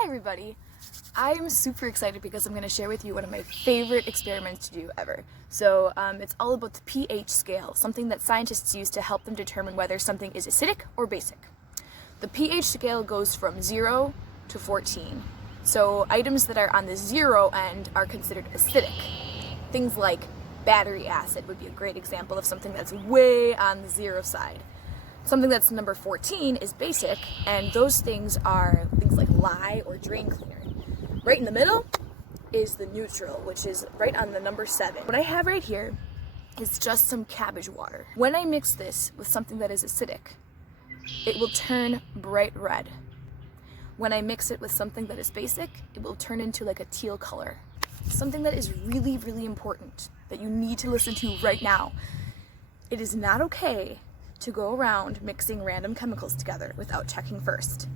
Hi everybody! I'm super excited because I'm going to share with you one of my favorite experiments to do ever. So it's all about the pH scale, something that scientists use to help them determine whether something is acidic or basic. The pH scale goes from 0 to 14. So items that are on the 0 end are considered acidic. Things like battery acid would be a great example of something that's way on the 0 side. Something that's number 14 is basic, and those things are things like lye or drain cleaner. Right in the middle is the neutral, which is right on the number 7. What I have right here is just some cabbage water. When I mix this with something that is acidic, it will turn bright red. When I mix it with something that is basic, it will turn into like a teal color. Something that is really, really important that you need to listen to right now. It is not okay to go around mixing random chemicals together without checking first.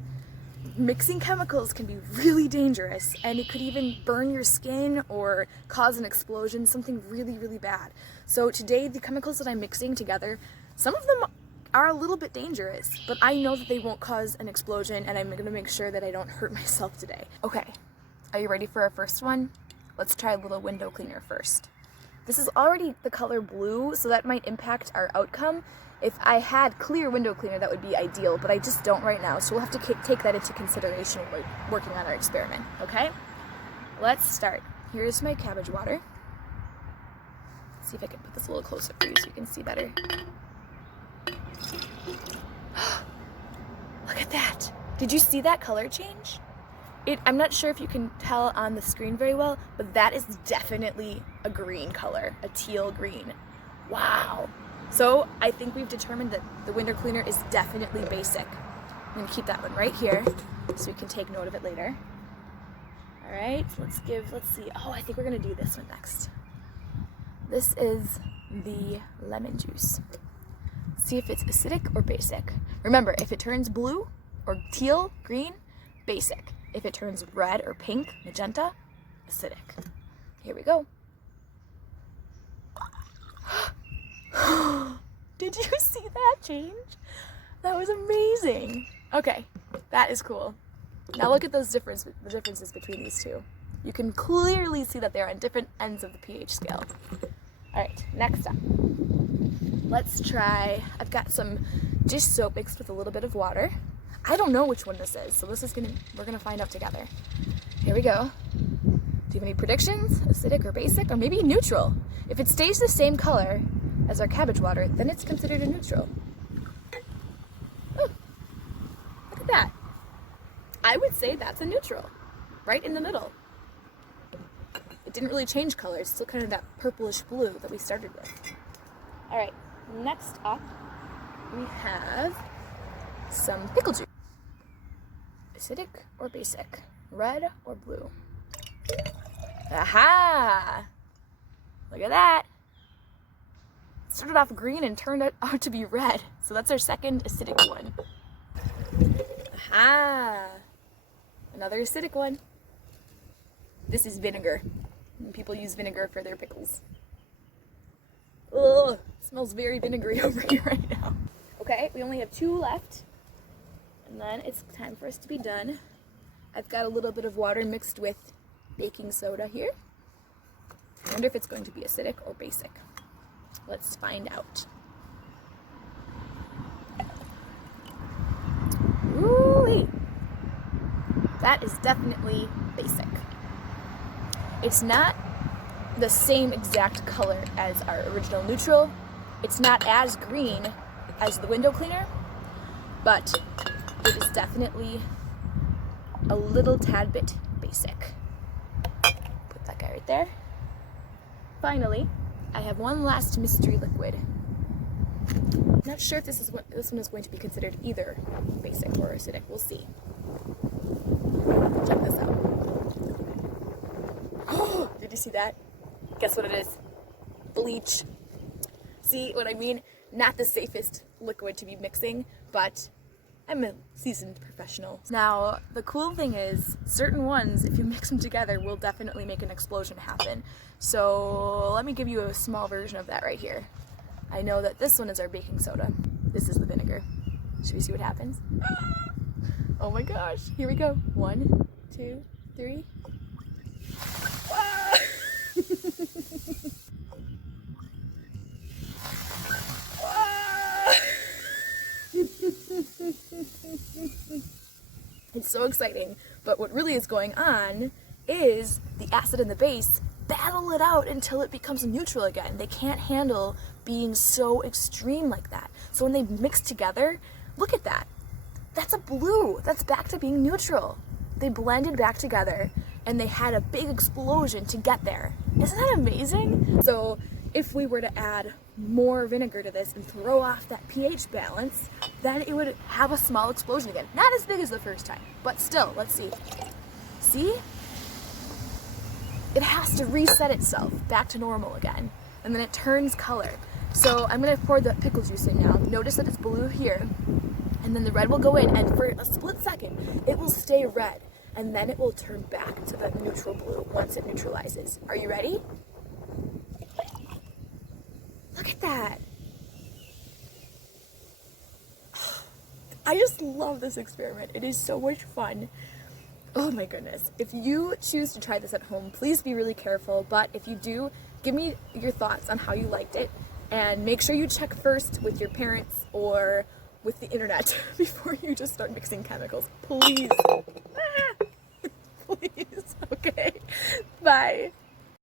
Mixing chemicals can be really dangerous, and it could even burn your skin or cause an explosion, something really, really bad. So today, the chemicals that I'm mixing together, some of them are a little bit dangerous, but I know that they won't cause an explosion, and I'm gonna make sure that I don't hurt myself today. Okay, are you ready for our first one? Let's try a little window cleaner first. This is already the color blue, so that might impact our outcome. If I had clear window cleaner, that would be ideal, but I just don't right now, so we'll have to take that into consideration when we're working on our experiment, okay? Let's start. Here's my cabbage water. Let's see if I can put this a little closer for you so you can see better. Look at that! Did you see that color change? I'm not sure if you can tell on the screen very well, but that is definitely a green color, a teal green. Wow! So I think we've determined that the window cleaner is definitely basic. I'm going to keep that one right here so we can take note of it later. All right, let's see. Oh, I think we're going to do this one next. This is the lemon juice. See if it's acidic or basic. Remember, if it turns blue or teal, green, basic. If it turns red or pink, magenta, acidic. Here we go. Did you see that change? That was amazing. Okay, that is cool. Now look at the differences between these two. You can clearly see that they're on different ends of the pH scale. All right, next up. Let's try, I've got some dish soap mixed with a little bit of water. I don't know which one this is, so we're gonna find out together. Here we go. Do you have any predictions? Acidic or basic, or maybe neutral? If it stays the same color as our cabbage water, then it's considered a neutral. Oh, look at that. I would say that's a neutral, right in the middle. It didn't really change color, it's still kind of that purplish blue that we started with. All right, next up, we have some pickle juice. Acidic or basic? Red or blue? Aha! Look at that. It started off green and turned out to be red. So that's our second acidic one. Aha! Another acidic one. This is vinegar. People use vinegar for their pickles. Ugh, it smells very vinegary over here right now. Okay, we only have 2 left. And then it's time for us to be done. I've got a little bit of water mixed with baking soda here. I wonder if it's going to be acidic or basic. Let's find out. Ooh-wee. That is definitely basic. It's not the same exact color as our original neutral. It's not as green as the window cleaner, but it is definitely a little tad bit basic. Put that guy right there. Finally, I have one last mystery liquid. Not sure if this one is going to be considered either basic or acidic. We'll see. Check this out. Oh, did you see that? Guess what it is? Bleach. See what I mean? Not the safest liquid to be mixing, but I'm a seasoned professional. Now, the cool thing is, certain ones, if you mix them together, will definitely make an explosion happen. So let me give you a small version of that right here. I know that this one is our baking soda. This is the vinegar. Should we see what happens? Oh my gosh, here we go. 1, 2, 3. It's so exciting, but what really is going on is the acid and the base battle it out until it becomes neutral again. They can't handle being so extreme like that. So when they mix together, look at that. That's a blue. That's back to being neutral. They blended back together and they had a big explosion to get there. Isn't that amazing? So if we were to add more vinegar to this and throw off that pH balance, then it would have a small explosion again. Not as big as the first time, but still, let's see. See? It has to reset itself back to normal again, and then it turns color. So I'm gonna pour the pickle juice in now. Notice that it's blue here, and then the red will go in, and for a split second, it will stay red, and then it will turn back to the neutral blue once it neutralizes. Are you ready? Look at that. I just love this experiment. It is so much fun. Oh my goodness. If you choose to try this at home, please be really careful. But if you do, give me your thoughts on how you liked it. And make sure you check first with your parents or with the internet before you just start mixing chemicals. Please. Please. Okay. Bye.